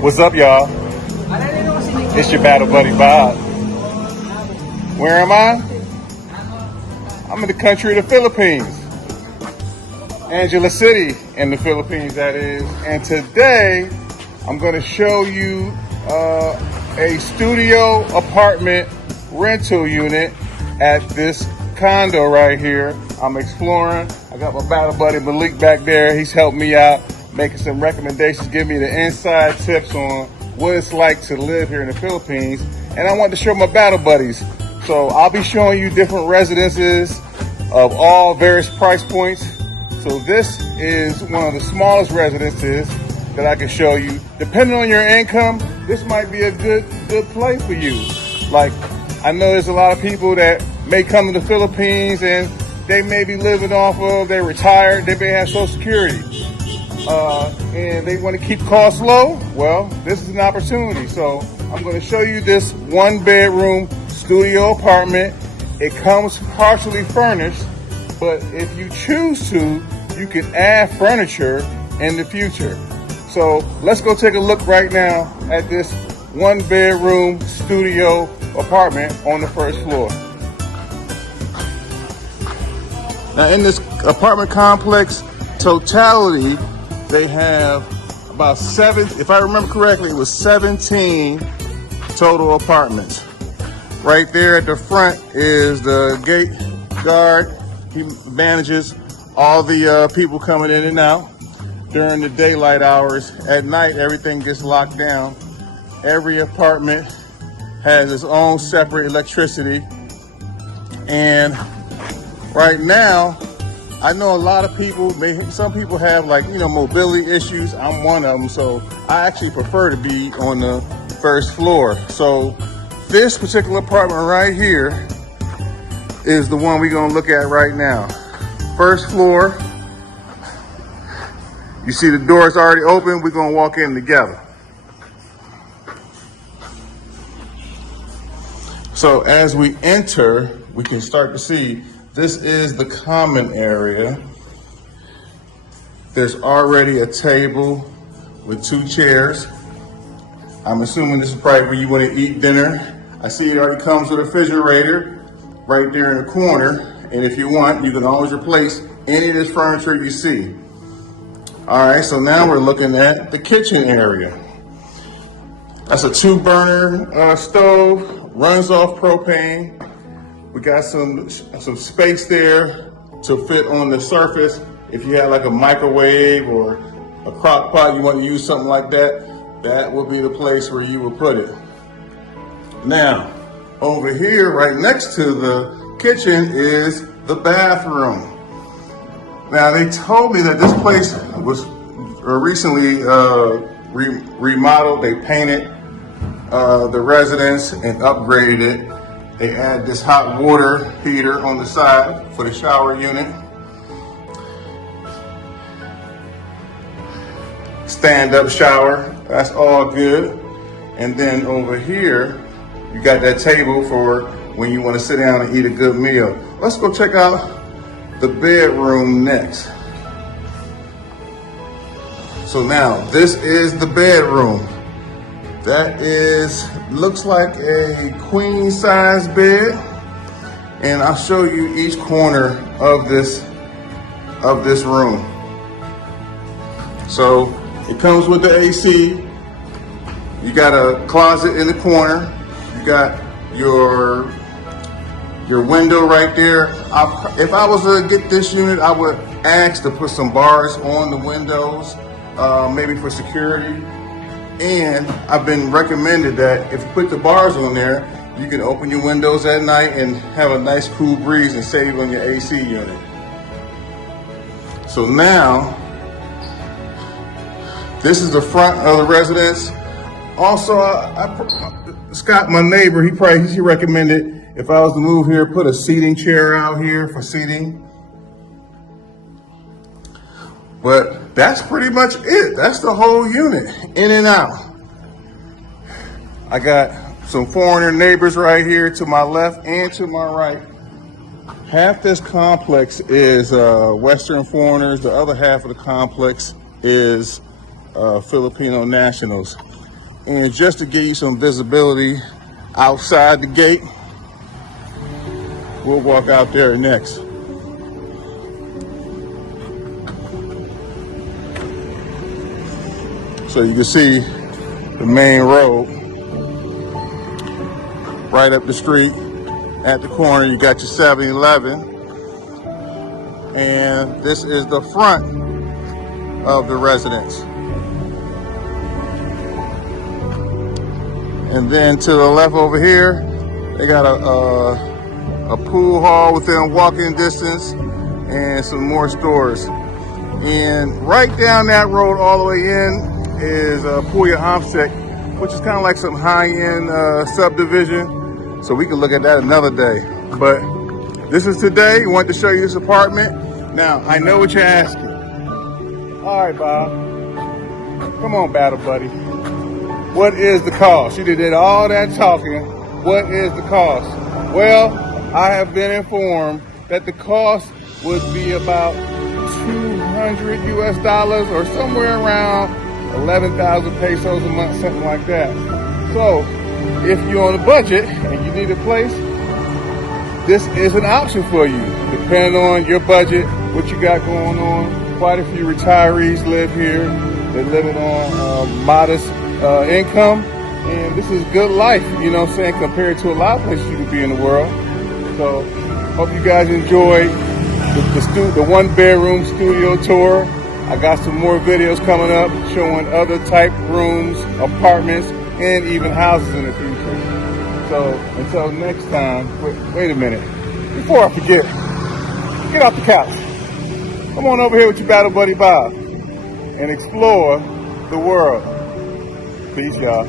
What's up, y'all? It's your battle buddy Bob. Where am I? I'm in the country of the Philippines. Angela City in the Philippines, that is. And today, I'm going to show you a studio apartment rental unit at this condo right here. I'm exploring. I got my battle buddy Malik back there. He's helped me out, making some recommendations, giving me the inside tips on what it's like to live here in the Philippines. And I want to show my battle buddies. So I'll be showing you different residences of all various price points. So this is one of the smallest residences that I can show you. Depending on your income, this might be a good play for you. Like, I know there's a lot of people that may come to the Philippines and they may be living off of, they're retired, they may have Social Security, and they want to keep costs low. Well, this is an opportunity. So I'm going to show you this 1-bedroom studio apartment. It comes partially furnished, but if you choose to, you can add furniture in the future. So let's go take a look right now at this 1-bedroom studio apartment on the first floor. Now in this apartment complex, totality, they have about if I remember correctly, it was 17 total apartments. Right there at the front is the gate guard. He manages all the people coming in and out during the daylight hours. At night, everything gets locked down. Every apartment has its own separate electricity. And right now, I know a lot of people, some people have mobility issues. I'm one of them, so I actually prefer to be on the first floor. So this particular apartment right here is the one we're gonna look at right now. First floor. You see the door's already open. We're gonna walk in together. So as we enter, we can start to see this is the common area. There's already a table with 2 chairs. I'm assuming this is probably where you want to eat dinner. I see it already comes with a refrigerator right there in the corner. And if you want, you can always replace any of this furniture you see. All right, so now we're looking at the kitchen area. That's a 2-burner stove, runs off propane. We got some space there to fit on the surface. If you had like a microwave or a crock pot, you want to use something like that, that would be the place where you would put it. Now, over here, right next to the kitchen is the bathroom. Now, they told me that this place was recently remodeled. They painted the residence and upgraded it. They add this hot water heater on the side for the shower unit. Stand-up shower, that's all good. And then over here, you got that table for when you want to sit down and eat a good meal. Let's go check out the bedroom next. So now, this is the bedroom. That looks like a queen size bed. And I'll show you each corner of this room. So it comes with the AC. You got a closet in the corner. You got your window right there. If I was to get this unit, I would ask to put some bars on the windows, maybe for security. And I've been recommended that if you put the bars on there, you can open your windows at night and have a nice cool breeze and save on your AC unit. So now, this is the front of the residence. Also, Scott, my neighbor, he recommended if I was to move here, put a seating chair out here for seating. But that's pretty much it. That's the whole unit, in and out. I got some foreigner neighbors right here to my left and to my right. Half this complex is Western foreigners. The other half of the complex is Filipino nationals. And just to give you some visibility outside the gate, we'll walk out there next. So you can see the main road right up the street. At the corner, you got your 7-Eleven. And this is the front of the residence. And then to the left over here, they got a pool hall within walking distance and some more stores. And right down that road all the way in is Puya Amsek, which is kind of like some high-end subdivision. So we can look at that another day. But this is today. I wanted to show you this apartment. Now, I know what you're asking. All right, Bob. Come on, Battle Buddy. What is the cost? You did all that talking. What is the cost? Well, I have been informed that the cost would be about $200 US or somewhere around 11,000 pesos a month, something like that. So, if you're on a budget and you need a place, this is an option for you. Depending on your budget, what you got going on. Quite a few retirees live here. They're living on modest income, and this is good life, you know what I'm saying, compared to a lot of places you could be in the world. So, hope you guys enjoyed the one-bedroom studio tour. I got some more videos coming up showing other type rooms, apartments, and even houses in the future. So, until next time, wait a minute. Before I forget, get off the couch. Come on over here with your Battle Buddy Bob and explore the world. Peace, y'all.